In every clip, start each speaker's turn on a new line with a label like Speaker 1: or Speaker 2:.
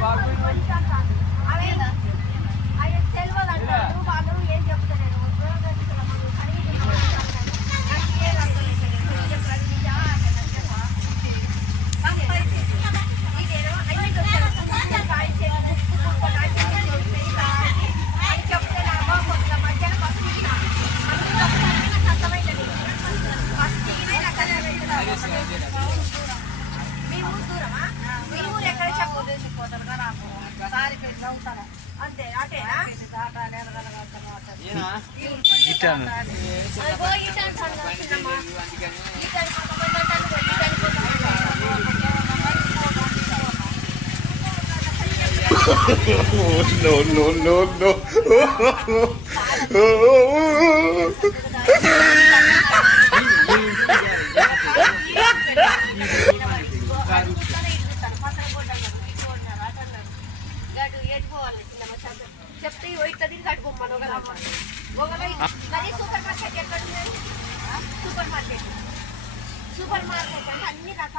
Speaker 1: బాగుంది గిటాను
Speaker 2: no, no, no, no.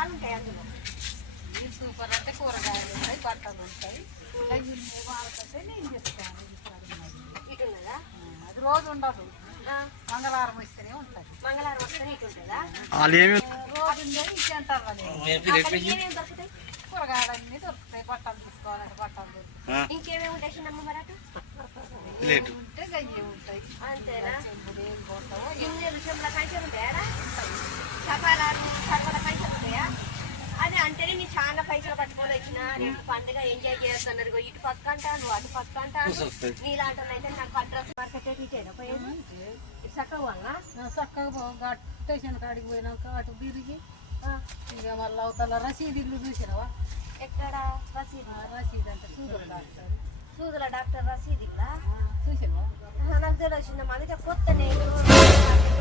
Speaker 1: రకాలు ఉంటాయి అందులో
Speaker 3: సూపర్ అంటే కూరగాయలు ఉంటాయి బట్టలు ఉంటాయి వాళ్ళకంటే నేను చెప్తాను
Speaker 1: ఇటు ఉన్నదా
Speaker 3: అది రోజు ఉండదు మంగళవారం వస్తేనే ఉంటుంది
Speaker 1: మంగళవారం వస్తేనే ఇటు ఉంటుందా
Speaker 3: రోజు ఉండేది ఇటు అంటారు
Speaker 1: ఏమేమి దొరుకుతాయి
Speaker 3: కూరగాయలు అన్నీ దొరుకుతాయి బట్టలు తీసుకోవాలంటే బట్టలు దొరుకుతాయి
Speaker 1: ఇంకేమేమి ఉంటాయి చిన్నమ్మ మరి అటు
Speaker 3: ప్లేటు
Speaker 1: అంతేనా అదే అంటేనే మీ చాలా పైసలు పట్టుకొని వచ్చిన నేను పండుగ ఎంజాయ్ చేస్తున్నారు ఇటు పక్క అంటా నువ్వు అటు పక్క అంటా నీలాంటి అయితే నాకు అడ్రస్ మార్కెట్ ఇటేనా చక్కగా
Speaker 3: చక్కగా స్టేషన్ కాడికి పోయినాక అటు తిరిగి ఇక మళ్ళీ అవతల రసీదులు చూసినావా?
Speaker 1: ఎక్కడ? రసీదు.
Speaker 3: రసీదు అంటే సూదుల డాక్టర్.
Speaker 1: సూదుల డాక్టర్ రసీదులా
Speaker 3: చూసినావా?
Speaker 1: నాకు తెలియదు అందుకే కొత్త నేను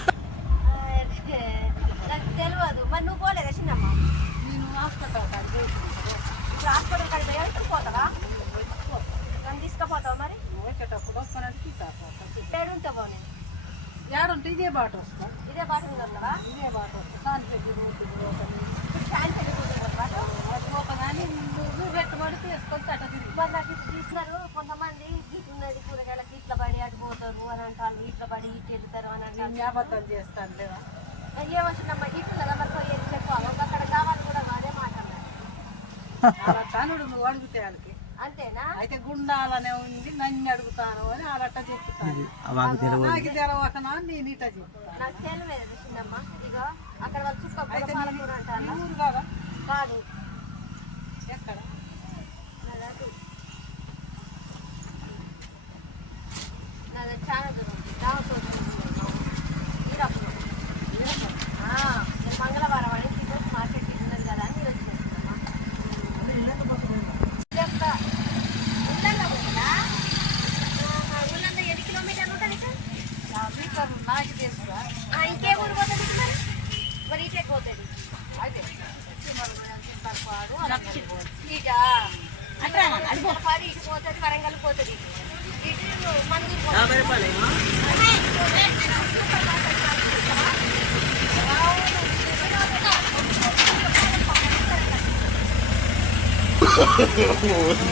Speaker 3: వస్తాను లేదా?
Speaker 1: ఏమొచ్చిందమ్మా ఇటు కదా అక్కడ కావాలి కూడా అదే
Speaker 3: మాట్లాడాలి తనుడు నువ్వు అడిగితే
Speaker 1: అంతేనా?
Speaker 3: అయితే గుండాలనే ఉంది నన్ను అడుగుతాను అని వాళ్ళట చెప్తాను నాకు తెలవకనా నేను ఇట చెప్తాను
Speaker 1: నాకు తెలియదు చిన్నమ్మ. ఇగో అక్కడ వాళ్ళు చుక్క
Speaker 3: అయితే కదా?
Speaker 1: అట్లా పది ఇటు పోతుంది వరంగల్ పోతుంది యాభై రూపాయలు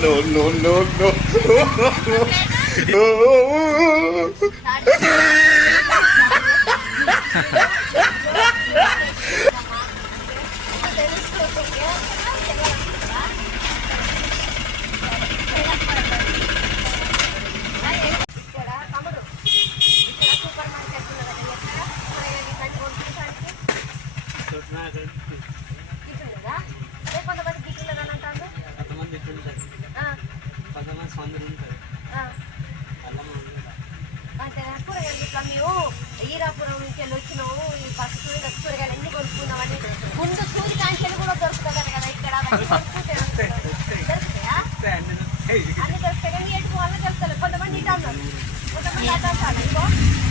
Speaker 2: no, no, no, no.
Speaker 1: no. ఇట్లా మేము ఈరాపురం నుంచి వెళ్ళి వచ్చినాము. ఈ పసుపు కూరగాయలు అన్ని కొనుక్కుందామని ముందు సూర్యకాంక్షలు కూడా దొరుకుతుంది కదా ఇక్కడ. అన్ని దొరుకుతాయి. కానీ ఎటు వల్ల దొరుకుతారు కొంతమంది ఇటు అన్నారు. కొంతమంది అటు అంటారు. ఇంకో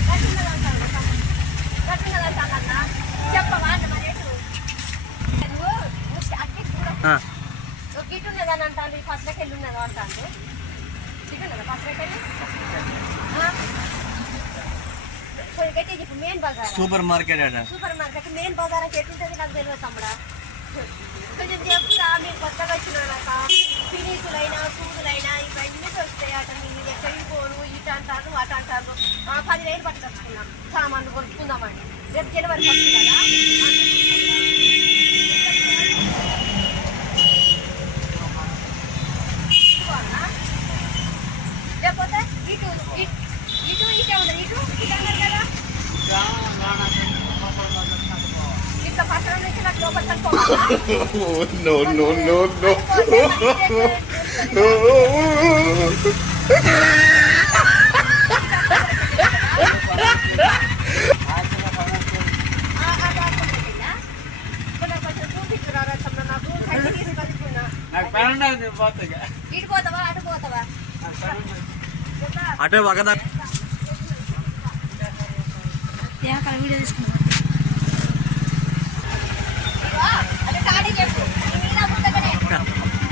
Speaker 1: గట్టున్నది అంటారు. గట్టున్నది అంటాను అన్న. చెప్పవా అన్న మరి ఎటు? అట్లే కూడా ఇటు ఉన్నదని అంటారు. ఈ పసులకెళ్ళి ఉన్నదో అంటాను ఇటు ఉన్నదా పసులకెళ్ళి ఇప్పుడు మెయిన్ బజార్?
Speaker 2: సూపర్ మార్కెట్ అట.
Speaker 1: సూపర్ మార్కెట్ మెయిన్ బజార్ అంటే ఎట్లుంటుంది నాకు తెలియదు తమ్ముడా. కొంచెం మీరు కొత్తగా వచ్చినాక ఫినిషులైనా సూదులైనా ఇవన్నీ దొరుకుతాయి అట మీరు ఎక్కడికి పోను ఇటు అంటారు అటు అంటారు. ఆ, పదివేలు పట్టుకొచ్చుకున్నాం సామాన్లు కొనుక్కుందామండి రేపు జనవరి ఫస్ట్ కదా అందుకు. లేకపోతే ఇటు ఇటు ఇటు ఇటే ఉన్నది ఇటు ఇటు అన్నారు కదా ఇట్లా పసరం నుంచి నాకు లోపల కనుక్కోవాలి
Speaker 2: no, no, no, no.
Speaker 1: అటు
Speaker 4: నాకు పని ఉండదు.
Speaker 2: అటే ఒకదా
Speaker 1: అదే కాడి చెప్పు నీ మీద ఉండగానే ఆ, ఇటు. నీ మీద ఉండగానే జోక్ చేసిన. సూపర్ మార్కెట్లో తెలుసు. అంతే నాకు చెప్పు ఏంటి? ఇటా, ఇటా? ఇటా? ఇటెట్లా పోవాలి నేను ఇట్లా తిరిగిపోవాలా బీచున్నదాని అంటానమ్మా ఇదేనా నన్ను తీసుకుపోతాం మన సూపర్ మార్కెట్కి వెళ్ళి ఆ?
Speaker 4: నువ్వే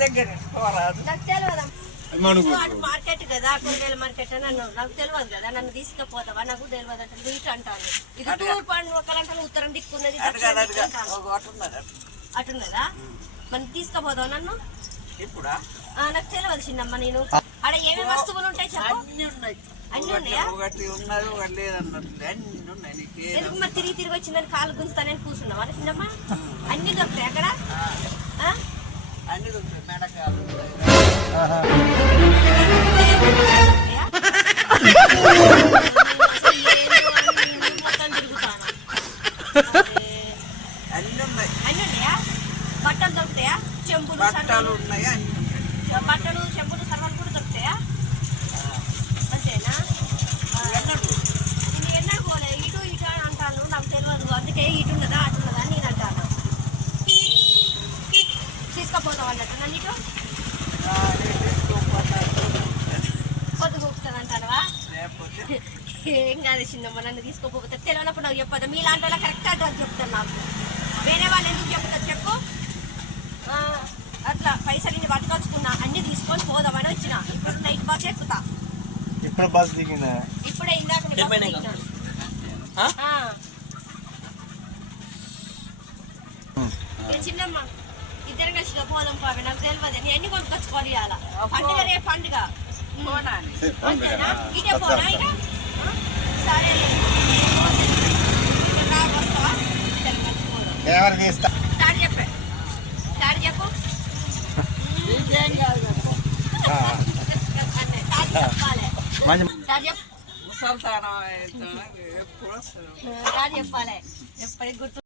Speaker 4: దగ్గర పోరాదు.
Speaker 1: నాకు తెలియదు కదా కూరగాయల మార్కెట్ అని అన్నావు. నాకు తెలియదు కదా నన్ను తీసుకుపోతావా నాకు తెలియదు అంటే నువ్వు ఇటు అంటాను ఇది తూర్పు అని ఒకరంటాను ఉత్తరం దిక్కున్నది అటున్నదా మనం తీసుకుపోతావు నన్ను? నాకు తెలియదు చిన్నమ్మ నేను. ఆడ ఏమేమి వస్తువులు ఉంటాయి చెప్పు.
Speaker 4: అన్ని ఉన్నాయి.
Speaker 1: అన్ని ఉన్నాయా? ఎందుకు మరి తిరిగి తిరిగి వచ్చిందని కాలు గుంజుతానని కూర్చున్నావా చిన్నమ్మ? అన్ని దొరుకుతాయి అక్కడ? ఆ?
Speaker 4: అన్ని దొరుకుతాయి మెడకాలు ఉంటాయి.
Speaker 1: దొరుకుతాయా? అసలు ఏందో అని మొత్తం తిరుగుతాను అరే.
Speaker 4: అన్ని ఉన్నాయి
Speaker 1: అన్నీ ఉన్నాయా బట్టలు దొరుకుతాయా చెంబులు
Speaker 4: బట్టలు
Speaker 1: ఏం కాదు చిన్నమ్మ నన్ను తీసుకోకపోతే తెలియనప్పుడు నాకు చెప్పదు మీలాంటి వాళ్ళ కరెక్ట్ అడ్రస్ చెప్తాను నాకు. వేరే వాళ్ళు ఎందుకు చెప్తారు చెప్పు. అట్లా పైసలు ఇన్ని పట్టుకొచ్చుకున్నా అన్ని తీసుకొని పోదామని వచ్చిన. ఇప్పుడు నైట్ బస్ ఎక్కుతా.
Speaker 2: ఇక్కడ బస్ దిగిన
Speaker 1: ఇప్పుడే ఇందాక చిన్నమ్మ ఇద్దరు కలిసి పోదాం పావి నాకు తెలియదు నేను ఎన్ని కొనుక్కొచ్చుకోవాలి ఇవాళ. పండుగ రేపు పండుగ. అంతేనా ఇటే పోనా? ఇక? సరే రా, వస్తావా ఇద్దరు కలిసి పోదాం
Speaker 2: కెమెరా తీస్తా
Speaker 4: ముసల్తానం ఎప్పుడు
Speaker 1: గుర్తు